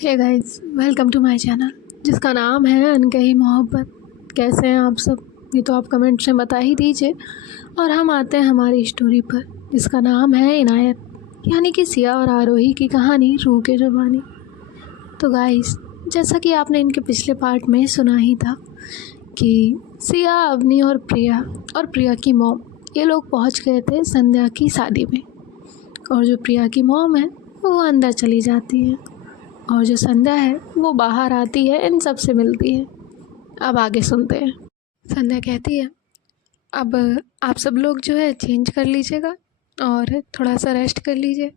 Hey guys, welcome to my channel जिसका नाम है अनकही मोहब्बत। कैसे हैं आप सब? ये तो आप कमेंट्स में बता ही दीजिए। और हम आते हैं हमारी स्टोरी पर जिसका नाम है इनायत, यानी कि सिया और आरोही की कहानी रूह के ज़ुबानी। तो गाइस, जैसा कि आपने इनके पिछले पार्ट में सुना ही था कि सिया, अवनी और प्रिया की मॉम, ये लोग पहुंच गए थे संध्या की शादी में। और जो प्रिया की मॉम है वो अंदर चली जाती है और जो संध्या है वो बाहर आती है, इन सब से मिलती है। अब आगे सुनते हैं। संध्या कहती है, अब आप सब लोग जो है चेंज कर लीजिएगा और थोड़ा सा रेस्ट कर लीजिए,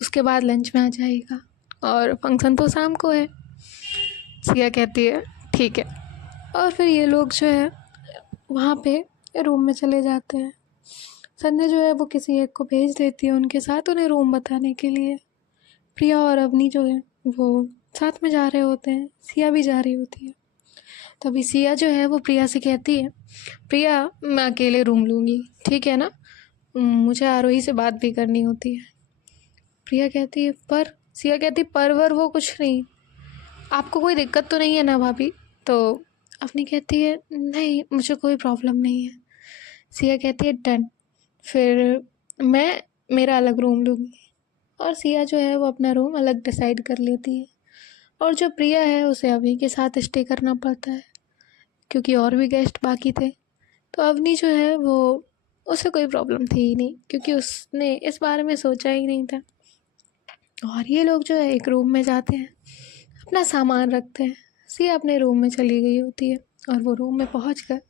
उसके बाद लंच में आ जाइएगा और फंक्शन तो शाम को है। सिया कहती है ठीक है। और फिर ये लोग जो है वहाँ पे रूम में चले जाते हैं। संध्या जो है वो किसी एक को भेज देती है उनके साथ उन्हें रूम बताने के लिए। प्रिया और अवनी जो है वो साथ में जा रहे होते हैं, सिया भी जा रही होती है। तभी सिया जो है वो प्रिया से कहती है, प्रिया मैं अकेले रूम लूँगी, ठीक है ना? मुझे आरोही से बात भी करनी होती है। प्रिया कहती है पर, सिया कहती पर वर वो कुछ नहीं, आपको कोई दिक्कत तो नहीं है ना भाभी? तो अवनी कहती है नहीं, मुझे कोई प्रॉब्लम नहीं है। सिया कहती है डन, फिर मैं मेरा अलग रूम लूँगी। और सिया जो है वो अपना रूम अलग डिसाइड कर लेती है। और जो प्रिया है उसे अवनी के साथ स्टे करना पड़ता है क्योंकि और भी गेस्ट बाकी थे। तो अवनी जो है वो, उसे कोई प्रॉब्लम थी ही नहीं क्योंकि उसने इस बारे में सोचा ही नहीं था। और ये लोग जो है एक रूम में जाते हैं, अपना सामान रखते हैं। सिया अपने रूम में चली गई होती है और वो रूम में पहुंचकर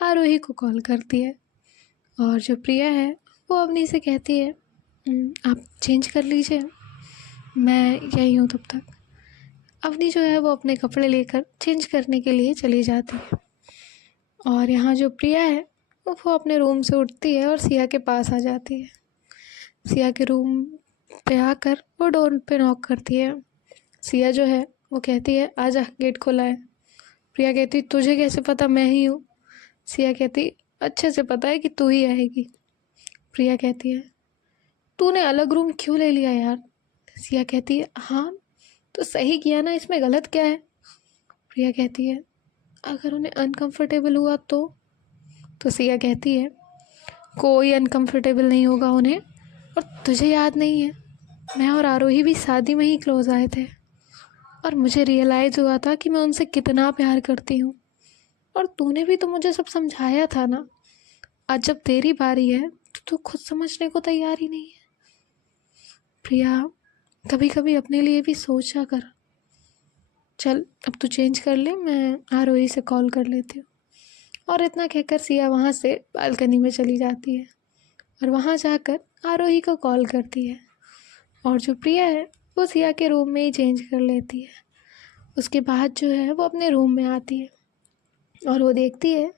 आरोही को कॉल करती है। और जो प्रिया है वो अवनी से कहती है आप चेंज कर लीजिए, मैं यही हूँ तब तक। अवनी जो है वो अपने कपड़े लेकर चेंज करने के लिए चली जाती है। और यहाँ जो प्रिया है वो अपने रूम से उठती है और सिया के पास आ जाती है। सिया के रूम पे आकर वो डोर पे नॉक करती है। सिया जो है वो कहती है आजा, गेट खोला है। प्रिया कहती तुझे कैसे पता मैं ही हूँ? सिया कहती अच्छे से पता है कि तू ही आएगी। प्रिया कहती है तूने अलग रूम क्यों ले लिया यार? सिया कहती है हाँ तो सही किया ना, इसमें गलत क्या है? प्रिया कहती है अगर उन्हें अनकंफर्टेबल हुआ तो सिया कहती है कोई अनकंफर्टेबल नहीं होगा उन्हें। और तुझे याद नहीं है, मैं और आरोही भी शादी में ही क्लोज आए थे और मुझे रियलाइज़ हुआ था कि मैं उनसे कितना प्यार करती हूँ। और तूने भी तो मुझे सब समझाया था ना। आज जब तेरी बारी है तो तू खुद समझने को तैयार ही नहीं है। प्रिया, कभी कभी अपने लिए भी सोचा कर। चल अब तू चेंज कर ले, मैं आरोही से कॉल कर लेती हूँ। और इतना कहकर सिया वहाँ से बालकनी में चली जाती है और वहाँ जाकर आरोही को कॉल करती है। और जो प्रिया है वो सिया के रूम में ही चेंज कर लेती है। उसके बाद जो है वो अपने रूम में आती है और वो देखती है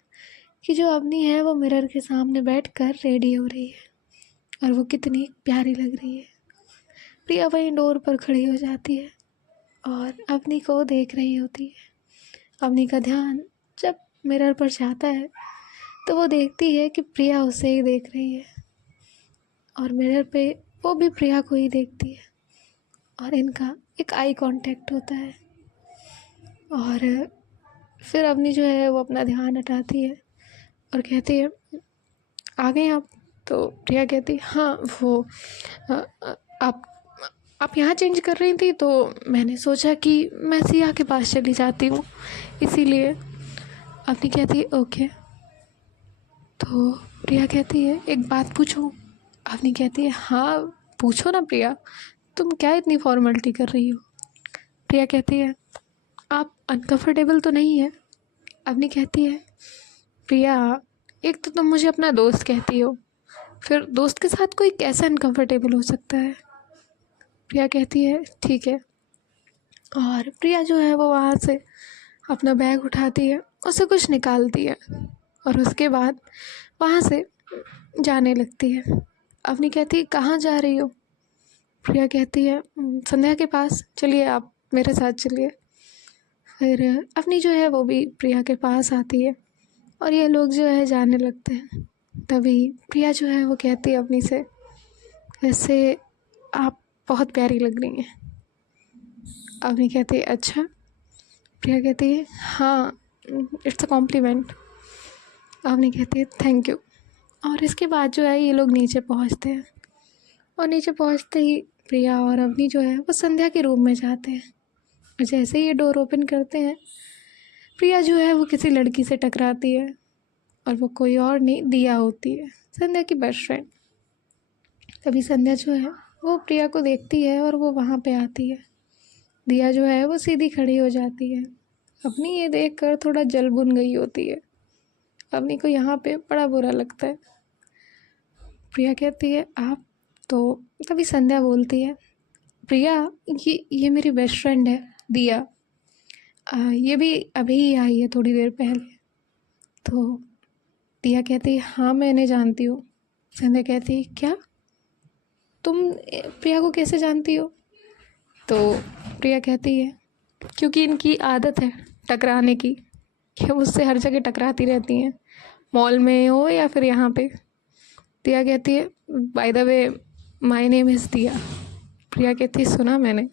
कि जो अवनी है वो मिरर के सामने बैठकर रेडी हो रही है और वो कितनी प्यारी लग रही है। प्रिया वहीं डोर पर खड़ी हो जाती है और अवनी को देख रही होती है। अवनी का ध्यान जब मिरर पर जाता है तो वो देखती है कि प्रिया उसे ही देख रही है और मिरर पे वो भी प्रिया को ही देखती है और इनका एक आई कांटेक्ट होता है। और फिर अवनी जो है वो अपना ध्यान हटाती है और कहती है आ गए आप? तो प्रिया कहती हाँ वो अ, अ, आप यहाँ चेंज कर रही थी तो मैंने सोचा कि मैं सिया के पास चली जाती हूँ, इसीलिए। अवनी कहती है ओके। तो प्रिया कहती है एक बात पूछूं? अवनी कहती है हाँ पूछो ना प्रिया, तुम क्या इतनी फॉर्मेलिटी कर रही हो? प्रिया कहती है आप अनकंफर्टेबल तो नहीं है? अवनी कहती है प्रिया, एक तो तुम मुझे अपना दोस्त कहती हो, फिर दोस्त के साथ कोई कैसे अनकंफर्टेबल हो सकता है? प्रिया कहती है ठीक है। और प्रिया जो है वो वहाँ से अपना बैग उठाती है, उसे कुछ निकालती है और उसके बाद वहाँ से जाने लगती है। अवनी कहती है कहाँ जा रही हो? प्रिया कहती है संध्या के पास, चलिए आप मेरे साथ चलिए। फिर अवनी जो है वो भी प्रिया के पास आती है और ये लोग जो है जाने लगते हैं। तभी प्रिया जो है वो कहती है अवनी से वैसे आप बहुत प्यारी लग रही हैं। अवनी कहती है अच्छा। प्रिया कहती है हाँ, इट्स अ कॉम्प्लीमेंट। अवनी कहती है थैंक यू। और इसके बाद जो है ये लोग नीचे पहुंचते हैं, और नीचे पहुंचते ही प्रिया और अवनी जो है वो संध्या के रूम में जाते हैं। और जैसे ही ये डोर ओपन करते हैं, प्रिया जो है वो किसी लड़की से टकराती है, और वो कोई और नहीं, दिया होती है, संध्या की बेस्ट फ्रेंड। तभी संध्या जो है वो प्रिया को देखती है और वो वहाँ पे आती है। दिया जो है वो सीधी खड़ी हो जाती है। अपनी ये देखकर थोड़ा जल बुन गई होती है। अपनी को यहाँ पे बड़ा बुरा लगता है। प्रिया कहती है आप तो, तभी संध्या बोलती है प्रिया ये मेरी बेस्ट फ्रेंड है दिया, ये भी अभी ही आई है थोड़ी देर पहले। तो दिया कहती है हाँ मैं इन्हें जानती हूँ। संध्या कहती है क्या, तुम प्रिया को कैसे जानती हो? तो प्रिया कहती है क्योंकि इनकी आदत है टकराने की, कि मुझसे हर जगह टकराती रहती हैं, मॉल में हो या फिर यहाँ पे। दिया कहती है by the way my name is दिया। प्रिया कहती है सुना मैंने।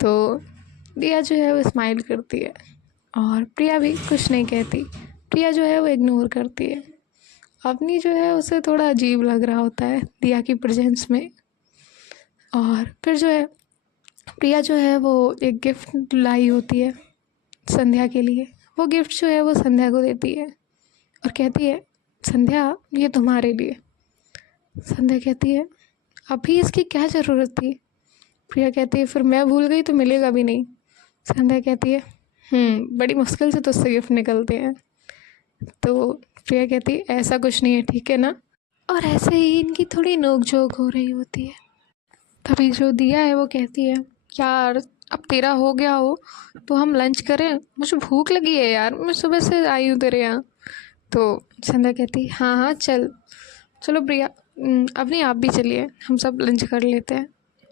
तो दिया जो है वो स्माइल करती है, और प्रिया भी कुछ नहीं कहती। प्रिया जो है वो इग्नोर करती है। अपनी जो है उसे थोड़ा अजीब लग रहा होता है दिया की प्रेजेंस में। और फिर जो है प्रिया जो है वो एक गिफ्ट लाई होती है संध्या के लिए। वो गिफ्ट जो है वो संध्या को देती है और कहती है संध्या ये तुम्हारे लिए। संध्या कहती है अभी इसकी क्या ज़रूरत थी? प्रिया कहती है फिर मैं भूल गई तो मिलेगा भी नहीं। संध्या कहती है बड़ी मुश्किल से तो उससे गिफ्ट निकलते हैं। तो प्रिया कहती है ऐसा कुछ नहीं है, ठीक है ना। और ऐसे ही इनकी थोड़ी नोक-झोंक हो रही होती है। तभी जो दिया है वो कहती है यार अब तेरा हो गया हो तो हम लंच करें, मुझे भूख लगी है यार, मैं सुबह से आई हूँ तेरे यहाँ। तो संध्या कहती हाँ हाँ चलो प्रिया, अब नहीं आप भी चलिए, हम सब लंच कर लेते हैं।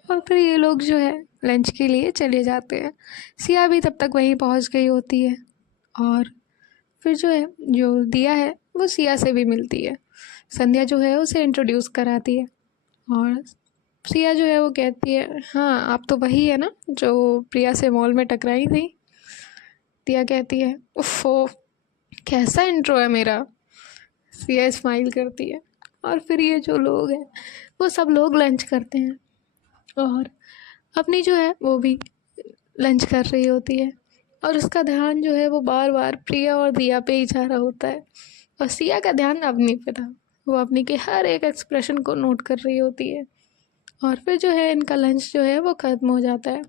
और फिर ये लोग जो है लंच के लिए चले जाते हैं। सिया भी तब तक वहीं पहुंच गई होती है। और फिर जो है जो दिया है वो सिया से भी मिलती है। संध्या जो है उसे इंट्रोड्यूस कराती है, और सिया जो है वो कहती है हाँ आप तो वही है ना जो प्रिया से मॉल में टकराई थी। दिया कहती है उफ़ो कैसा इंट्रो है मेरा। सिया स्माइल करती है। और फिर ये जो लोग हैं वो सब लोग लंच करते हैं, और अपनी जो है वो भी लंच कर रही होती है, और उसका ध्यान जो है वो बार बार प्रिया और दिया पे ही जा रहा होता है। और सिया का ध्यान अवनी पे था, वो अवनी के हर एक एक्सप्रेशन को नोट कर रही होती है। और फिर जो है इनका लंच जो है वो ख़त्म हो जाता है।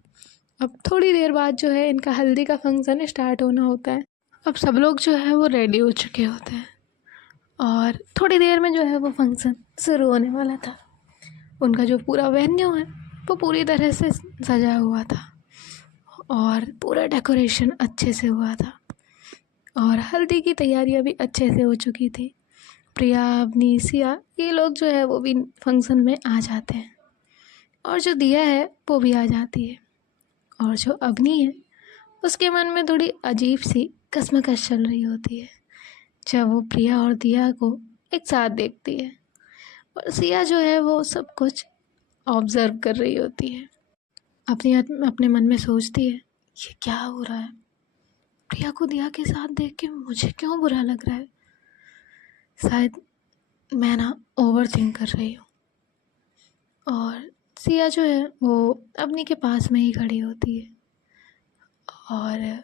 अब थोड़ी देर बाद जो है इनका हल्दी का फंक्शन स्टार्ट होना होता है। अब सब लोग जो है वो रेडी हो चुके होते हैं, और थोड़ी देर में जो है वो फंक्शन शुरू होने वाला था। उनका जो पूरा वेन्यू है वो पूरी तरह से सजा हुआ था, और पूरा डेकोरेशन अच्छे से हुआ था, और हल्दी की तैयारियां भी अच्छे से हो चुकी थी। प्रिया अवनी सिया ये लोग जो है वो भी फंक्शन में आ जाते हैं, और जो दिया है वो भी आ जाती है। और जो अवनी है उसके मन में थोड़ी अजीब सी कश्मकश चल रही होती है जब वो प्रिया और दिया को एक साथ देखती है। और सिया जो है वो सब कुछ ऑब्ज़र्व कर रही होती है। अपने मन में सोचती है ये क्या हो रहा है, प्रिया को दिया के साथ देख के मुझे क्यों बुरा लग रहा है, शायद मैं ना ओवर थिंक कर रही हूँ। और सिया जो है वो अवनी के पास में ही खड़ी होती है, और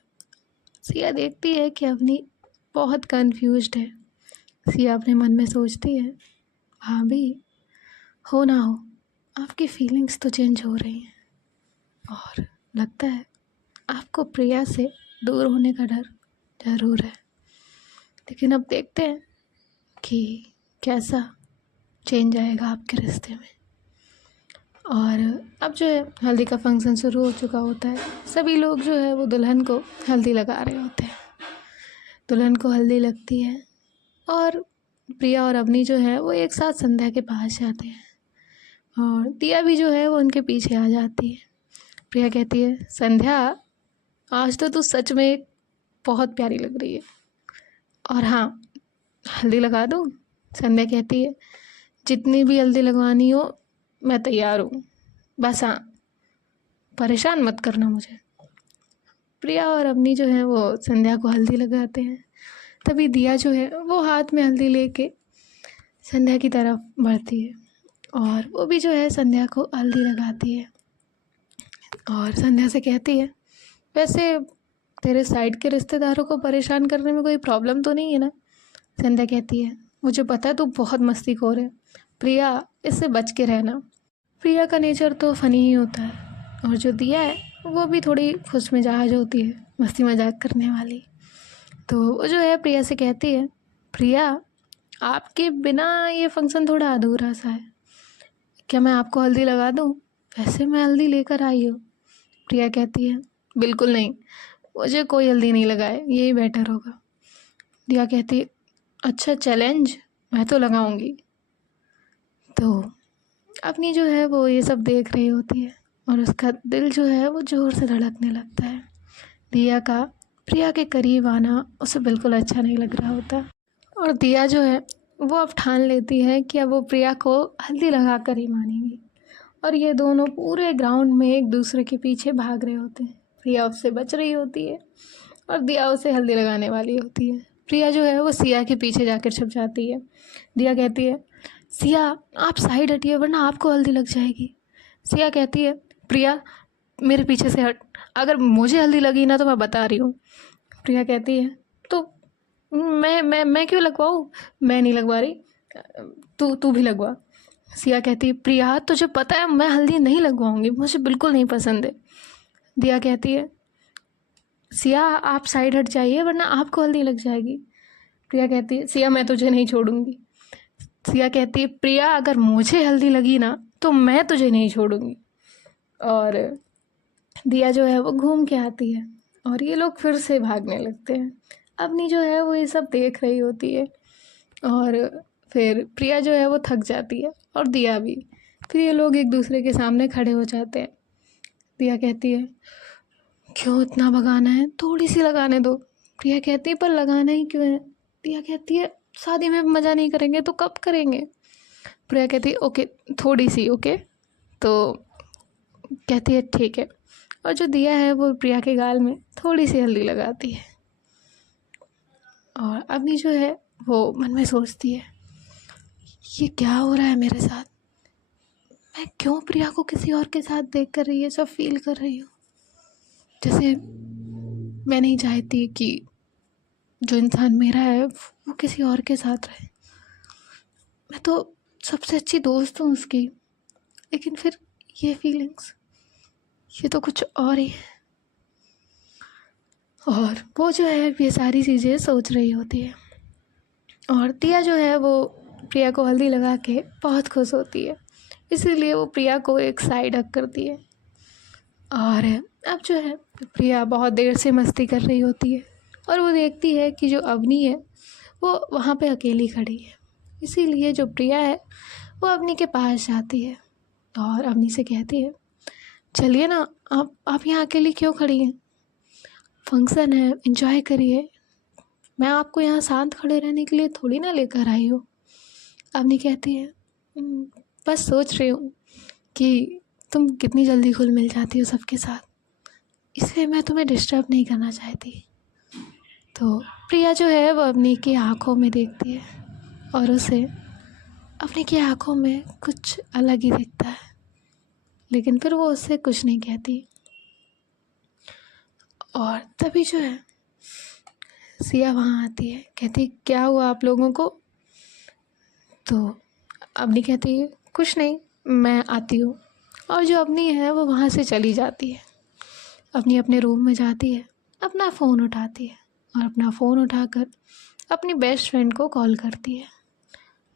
सिया देखती है कि अवनी बहुत कंफ्यूज्ड है। सिया अपने मन में सोचती है भाभी हो ना हो आपकी फीलिंग्स तो चेंज हो रही हैं, और लगता है आपको प्रिया से दूर होने का डर ज़रूर है, लेकिन अब देखते हैं कि कैसा चेंज आएगा आपके रिश्ते में। और अब जो है हल्दी का फंक्शन शुरू हो चुका होता है। सभी लोग जो है वो दुल्हन को हल्दी लगा रहे होते हैं। दुल्हन को हल्दी लगती है, और प्रिया और अवनी जो है वो एक साथ संध्या के पास जाते हैं, और दिया भी जो है वो उनके पीछे आ जाती है। प्रिया कहती है संध्या आज तो तू सच में बहुत प्यारी लग रही है, और हाँ हल्दी लगा दूँ? संध्या कहती है जितनी भी हल्दी लगवानी हो मैं तैयार हूँ, बस हाँ परेशान मत करना मुझे। प्रिया और अवनी जो है वो संध्या को हल्दी लगाते हैं। तभी दिया जो है वो हाथ में हल्दी लेके संध्या की तरफ बढ़ती है और वो भी जो है संध्या को हल्दी लगाती है और संध्या से कहती है, वैसे तेरे साइड के रिश्तेदारों को परेशान करने में कोई प्रॉब्लम तो नहीं है ना? संध्या कहती है, मुझे पता है तू बहुत मस्तीखोर है, प्रिया इससे बच के रहना। प्रिया का नेचर तो फ़नी ही होता है और जो दिया है वो भी थोड़ी खुश मिजाज होती है, मस्ती मजाक करने वाली। तो वो जो है प्रिया से कहती है, प्रिया आपके बिना ये फंक्शन थोड़ा अधूरा सा है, क्या मैं आपको हल्दी लगा दूँ? वैसे मैं हल्दी लेकर आई हूँ। प्रिया कहती है, बिल्कुल नहीं, मुझे कोई हल्दी नहीं लगाए, यही बेटर होगा। दिया कहती है, अच्छा चैलेंज, मैं तो लगाऊंगी। तो अपनी जो है वो ये सब देख रही होती है और उसका दिल जो है वो ज़ोर से धड़कने लगता है। दिया का प्रिया के करीब आना उसे बिल्कुल अच्छा नहीं लग रहा होता और दिया जो है वो अब ठान लेती है कि अब वो प्रिया को हल्दी लगा कर ही मानेगी। और ये दोनों पूरे ग्राउंड में एक दूसरे के पीछे भाग रहे होते हैं। प्रिया उससे बच रही होती है और दिया उसे हल्दी लगाने वाली होती है। प्रिया जो है वो सिया के पीछे जाकर छुप जाती है। दिया कहती है, सिया आप साइड हटिए वरना आपको हल्दी लग जाएगी। सिया कहती है, प्रिया मेरे पीछे से हट, अगर मुझे हल्दी लगी ना तो मैं बता रही हूँ। प्रिया कहती है, तो मैं क्यों लगवाऊँ? मैं नहीं लगवा रही, तू भी लगवा। सिया कहती है, प्रिया तुझे पता है मैं हल्दी नहीं लगवाऊंगी, मुझे बिल्कुल नहीं पसंद है। दिया कहती है, सिया आप साइड हट जाइए वरना आपको हल्दी लग जाएगी। प्रिया कहती है, सिया मैं तुझे नहीं छोड़ूंगी। सिया कहती है, प्रिया अगर मुझे हल्दी लगी ना तो मैं तुझे नहीं छोड़ूंगी। और दिया जो है वो घूम के आती है और ये लोग फिर से भागने लगते हैं। अपनी जो है वो ये सब देख रही होती है और फिर प्रिया जो है वो थक जाती है और दिया भी। फिर ये लोग एक दूसरे के सामने खड़े हो जाते हैं। दिया कहती है, क्यों इतना भगाना है, थोड़ी सी लगाने दो। प्रिया कहती है, पर लगाना ही क्यों है? दिया कहती है, शादी में मज़ा नहीं करेंगे तो कब करेंगे? प्रिया कहती है, ओके थोड़ी सी, ओके। तो कहती है ठीक है और जो दिया है वो प्रिया के गाल में थोड़ी सी हल्दी लगाती है और अभी जो है वो मन में सोचती है, ये क्या हो रहा है मेरे साथ? मैं क्यों प्रिया को किसी और के साथ देख कर ये सब फील कर रही हूँ? जैसे मैं नहीं चाहती कि जो इंसान मेरा है वो किसी और के साथ रहे। मैं तो सबसे अच्छी दोस्त हूँ उसकी, लेकिन फिर ये फीलिंग्स, ये तो कुछ और ही है। और वो जो है ये सारी चीज़ें सोच रही होती है और दिया जो है वो प्रिया को हल्दी लगा के बहुत खुश होती है, इसीलिए वो प्रिया को एक साइड हक करती है। और अब जो है प्रिया बहुत देर से मस्ती कर रही होती है और वो देखती है कि जो अवनी है वो वहाँ पे अकेली खड़ी है, इसीलिए जो प्रिया है वो अवनी के पास जाती है और अवनी से कहती है, चलिए ना, आप यहाँ अकेली क्यों खड़ी हैं? फंक्शन है, एंजॉय करिए, मैं आपको यहाँ शांत खड़े रहने के लिए थोड़ी ना लेकर आई हूँ। अवनी कहती है, बस सोच रही हूँ कि तुम कितनी जल्दी घुल मिल जाती हो सबके साथ, इसलिए मैं तुम्हें डिस्टर्ब नहीं करना चाहती। तो प्रिया जो है वो अवनी की आँखों में देखती है और उसे अवनी की आँखों में कुछ अलग ही दिखता है, लेकिन फिर वो उससे कुछ नहीं कहती। और तभी जो है सिया वहाँ आती है, कहती क्या हुआ आप लोगों को? तो अवनी कहती है, कुछ नहीं, मैं आती हूँ। और जो अवनी है वो वहाँ से चली जाती है। अवनी अपने रूम में जाती है, अपना फ़ोन उठाती है और अपना फ़ोन उठाकर अपनी बेस्ट फ्रेंड को कॉल करती है।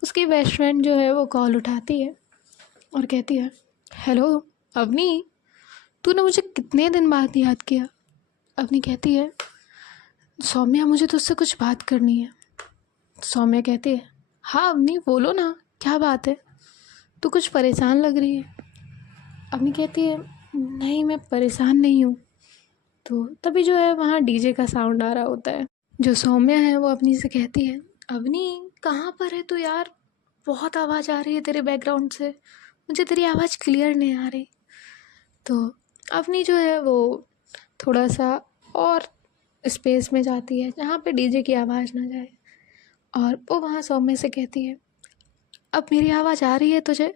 उसकी बेस्ट फ्रेंड जो है वो कॉल उठाती है और कहती है, हेलो अवनी, तूने मुझे कितने दिन बाद याद किया? अवनी कहती है, सौम्या मुझे तुझसे कुछ बात करनी है। सौम्या कहती है, हाँ अवनी बोलो ना, क्या बात है, तू कुछ परेशान लग रही है। अवनी कहती है, नहीं मैं परेशान नहीं हूँ। तो तभी जो है वहाँ डीजे का साउंड आ रहा होता है। जो सौम्या है वो अवनी से कहती है, अवनी कहाँ पर है तू यार, बहुत आवाज़ आ रही है तेरे बैकग्राउंड से, मुझे तेरी आवाज़ क्लियर नहीं आ रही। तो अवनी जो है वो थोड़ा सा और स्पेस में जाती है जहाँ पे डीजे की आवाज़ ना जाए, और वो वहाँ सौम्य से कहती है, अब मेरी आवाज़ आ रही है तुझे?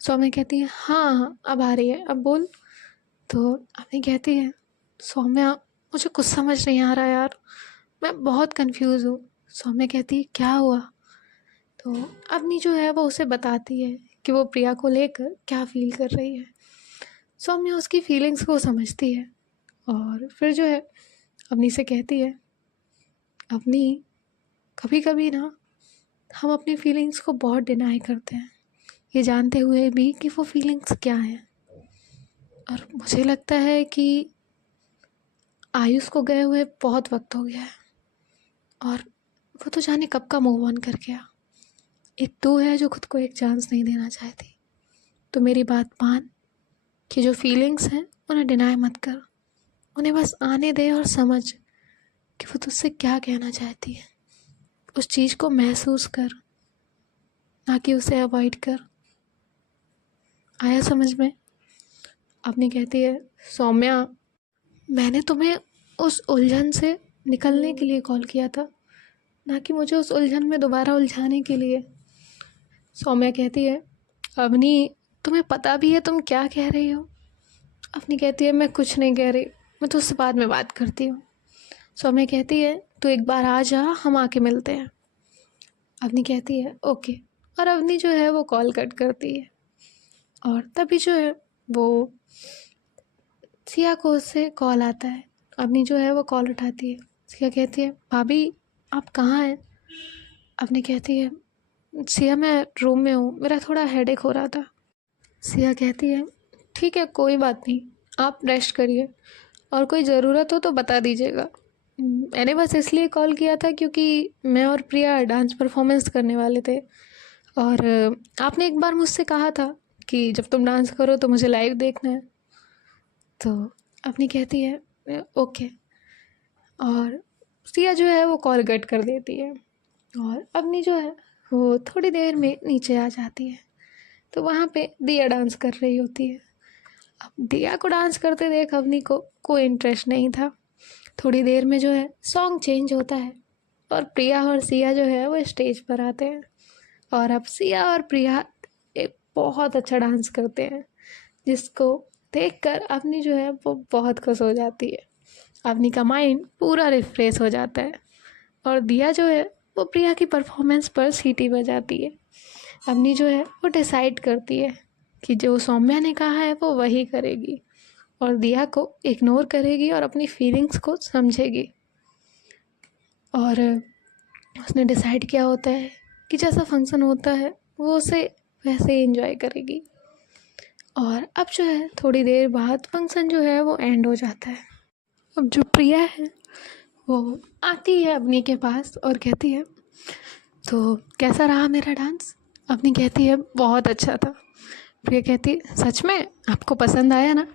सौम्य कहती है, हाँ हाँ अब आ रही है, अब बोल। तो अवनी कहती है, सौम्या मुझे कुछ समझ नहीं आ रहा यार, मैं बहुत कंफ्यूज हूँ। सौम्या कहती है, क्या हुआ? तो अवनी जो है वो उसे बताती है कि वो प्रिया को लेकर क्या फील कर रही है। सौम्या उसकी फीलिंग्स को समझती है और फिर जो है अवनी से कहती है, अवनी कभी कभी ना हम अपनी फीलिंग्स को बहुत डिनाई करते हैं, ये जानते हुए भी कि वो फीलिंग्स क्या हैं। और मुझे लगता है कि आयुष को गए हुए बहुत वक्त हो गया है, और वो तो जाने कब का मूव ऑन कर गया। एक तू है जो खुद को एक चांस नहीं देना चाहती। तो मेरी बात मान कि जो फीलिंग्स हैं उन्हें डिनाई मत कर, उन्हें बस आने दे और समझ कि वो तुझसे क्या कहना चाहती है। उस चीज़ को महसूस कर, ना कि उसे अवॉइड कर। आया समझ में? अपनी कहती है, सौम्या मैंने तुम्हें उस उलझन से निकलने के लिए कॉल किया था, ना कि मुझे उस उलझन में दोबारा उलझाने के लिए। सौम्या कहती है, अवनी तुम्हें पता भी है तुम क्या कह रही हो? अवनी कहती है, मैं कुछ नहीं कह रही, मैं तुझसे बाद में बात करती हूँ। सौम्या कहती है, तू एक बार आ जा, हम आके मिलते हैं। अवनी कहती है, ओके। और अवनी जो है वो कॉल कट करती है, और तभी जो है वो सिया को उससे कॉल आता है। अवनी जो है वो कॉल उठाती है। सिया कहती है, भाभी आप कहाँ हैं? अवनी कहती है, सिया मैं रूम में हूँ, मेरा थोड़ा हेडेक हो रहा था। सिया कहती है, ठीक है कोई बात नहीं, आप रेस्ट करिए, और कोई ज़रूरत हो तो बता दीजिएगा। मैंने बस इसलिए कॉल किया था क्योंकि मैं और प्रिया डांस परफॉर्मेंस करने वाले थे, और आपने एक बार मुझसे कहा था कि जब तुम डांस करो तो मुझे लाइव देखना है। तो अपनी कहती है, ओके। और सिया जो है वो कॉल कट कर देती है, और अपनी जो है वो थोड़ी देर में नीचे आ जाती है। तो वहाँ पे दिया डांस कर रही होती है। अब दिया को डांस करते देख अवनी को कोई इंटरेस्ट नहीं था। थोड़ी देर में जो है सॉन्ग चेंज होता है, और प्रिया और सिया जो है वो स्टेज पर आते हैं, और अब सिया और प्रिया एक बहुत अच्छा डांस करते हैं, जिसको देखकर अवनी जो है वो बहुत खुश हो जाती है। अवनी का माइंड पूरा रिफ्रेश हो जाता है, और दिया जो है वो प्रिया की परफॉर्मेंस पर सीटी बजाती है। अवनी जो है वो डिसाइड करती है कि जो सौम्या ने कहा है वो वही करेगी, और दिया को इग्नोर करेगी और अपनी फीलिंग्स को समझेगी। और उसने डिसाइड किया होता है कि जैसा फंक्शन होता है वो उसे वैसे ही एंजॉय करेगी। और अब जो है थोड़ी देर बाद फंक्शन जो है वो एंड हो जाता है। अब जो प्रिया है वो आती है अवनी के पास और कहती है, तो कैसा रहा मेरा डांस? अवनी कहती है, बहुत अच्छा था। प्रिया कहती है, सच में आपको पसंद आया ना?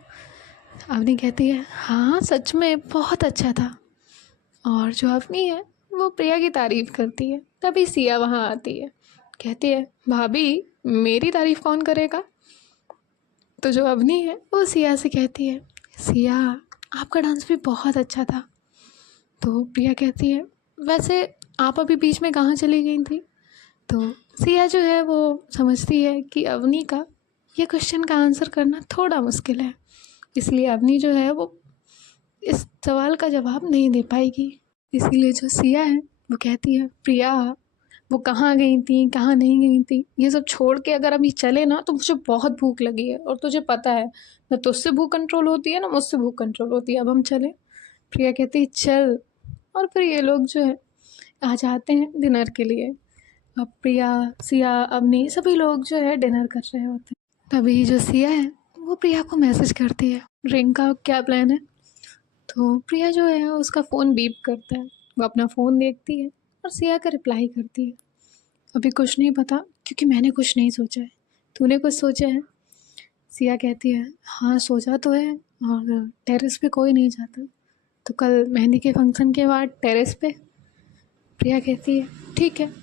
अवनी कहती है, हाँ सच में बहुत अच्छा था। और जो अवनी है वो प्रिया की तारीफ़ करती है। तभी सिया वहाँ आती है, कहती है, भाभी मेरी तारीफ़ कौन करेगा? तो जो अवनी है वो सिया से कहती है, सिया आपका डांस भी बहुत अच्छा था। तो प्रिया कहती है, वैसे आप अभी बीच में कहाँ चली गई थी? तो सिया जो है वो समझती है कि अवनी का ये क्वेश्चन का आंसर करना थोड़ा मुश्किल है, इसलिए अवनी जो है वो इस सवाल का जवाब नहीं दे पाएगी। इसीलिए जो सिया है वो कहती है, प्रिया वो कहाँ गई थी, कहाँ नहीं गई थी, ये सब छोड़ के अगर अभी चले ना तो मुझे बहुत भूख लगी है, और तुझे पता है ना तुझसे भूख कंट्रोल होती है ना मुझसे भूख कंट्रोल होती है, अब हम चले। प्रिया कहती है, चल। और फिर ये लोग जो है आ जाते हैं डिनर के लिए। अब प्रिया, सिया, अवनी सभी लोग जो है डिनर कर रहे होते हैं। तभी जो सिया है वो प्रिया को मैसेज करती है, ड्रिंक का क्या प्लान है? तो प्रिया जो है उसका फ़ोन बीप करता है, वो अपना फ़ोन देखती है और सिया का रिप्लाई करती है, अभी कुछ नहीं पता क्योंकि मैंने कुछ नहीं सोचा है, तूने कुछ सोचा है? सिया कहती है, हाँ सोचा तो है, और टेरेस पे कोई नहीं जाता, तो कल मेहंदी के फंक्शन के बाद टेरेस पे। प्रिया कहती है, ठीक है,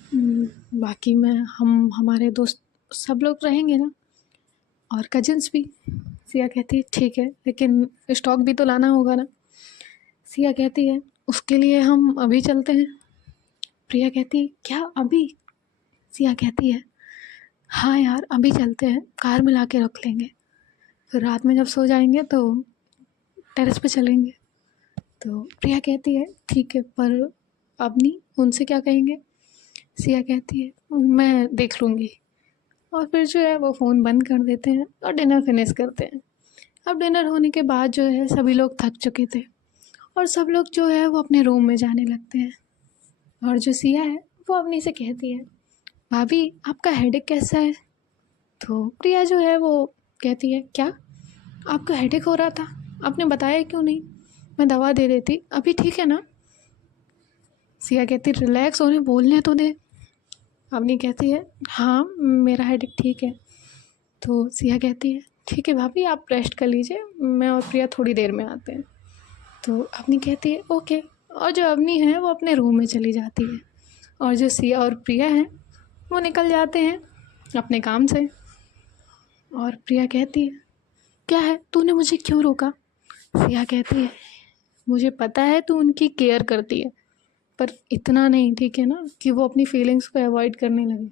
बाकी मैं हम हमारे दोस्त सब लोग रहेंगे ना, और कजिन्स भी। सिया कहती है ठीक है, लेकिन स्टॉक भी तो लाना होगा ना। सिया कहती है उसके लिए हम अभी चलते हैं। प्रिया कहती है क्या अभी? सिया कहती है हाँ यार अभी चलते हैं, कार में ला के रख लेंगे, फिर रात में जब सो जाएंगे तो टेरेस पे चलेंगे। तो प्रिया कहती है ठीक है, पर अब नहीं, उनसे क्या कहेंगे? सिया कहती है मैं देख लूँगी। और फिर जो है वो फ़ोन बंद कर देते हैं और डिनर फिनिश करते हैं। अब डिनर होने के बाद जो है सभी लोग थक चुके थे और सब लोग जो है वो अपने रूम में जाने लगते हैं। और जो सिया है वो अवनी से कहती है भाभी आपका हेडेक कैसा है? तो प्रिया जो है वो कहती है क्या आपका हेडेक हो रहा था, आपने बताया क्यों नहीं? मैं दवा दे देती, अभी ठीक है ना? सिया कहती रिलैक्स होने बोलने तो दे। अवनी कहती है हाँ मेरा हेडेक ठीक है। तो सिया कहती है ठीक है भाभी आप रेस्ट कर लीजिए, मैं और प्रिया थोड़ी देर में आते हैं। तो अवनी कहती है ओके। और जो अवनी है वो अपने रूम में चली जाती है और जो सिया और प्रिया हैं वो निकल जाते हैं अपने काम से। और प्रिया कहती है क्या है, तूने मुझे क्यों रोका? सिया कहती है मुझे पता है तू उनकी केयर करती है, पर इतना नहीं, ठीक है ना, कि वो अपनी फीलिंग्स को अवॉइड करने लगे।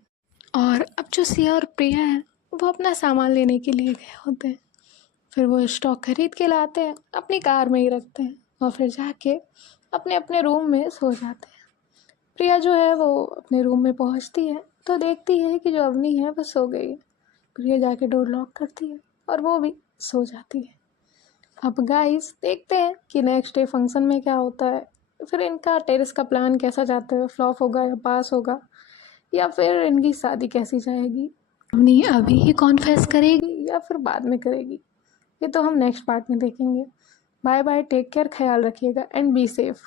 और अब जो सिया और प्रिया हैं वो अपना सामान लेने के लिए गए होते हैं। फिर वो स्टॉक खरीद के लाते हैं, अपनी कार में ही रखते हैं और फिर जाके अपने अपने रूम में सो जाते हैं। प्रिया जो है वो अपने रूम में पहुंचती है तो देखती है कि जो अवनी है वो सो गई है। प्रिया जाके डोर लॉक करती है और वो भी सो जाती है। अब गाइस देखते हैं कि नेक्स्ट डे फंक्शन में क्या होता है, फिर इनका टेरेस का प्लान कैसा जाता है, फ्लॉप होगा या पास होगा, या फिर इनकी शादी कैसी जाएगी, अवनी अभी ही कॉन्फेस करेगी या फिर बाद में करेगी, ये तो हम नेक्स्ट पार्ट में देखेंगे। बाय बाय, टेक केयर, ख्याल रखिएगा एंड बी सेफ।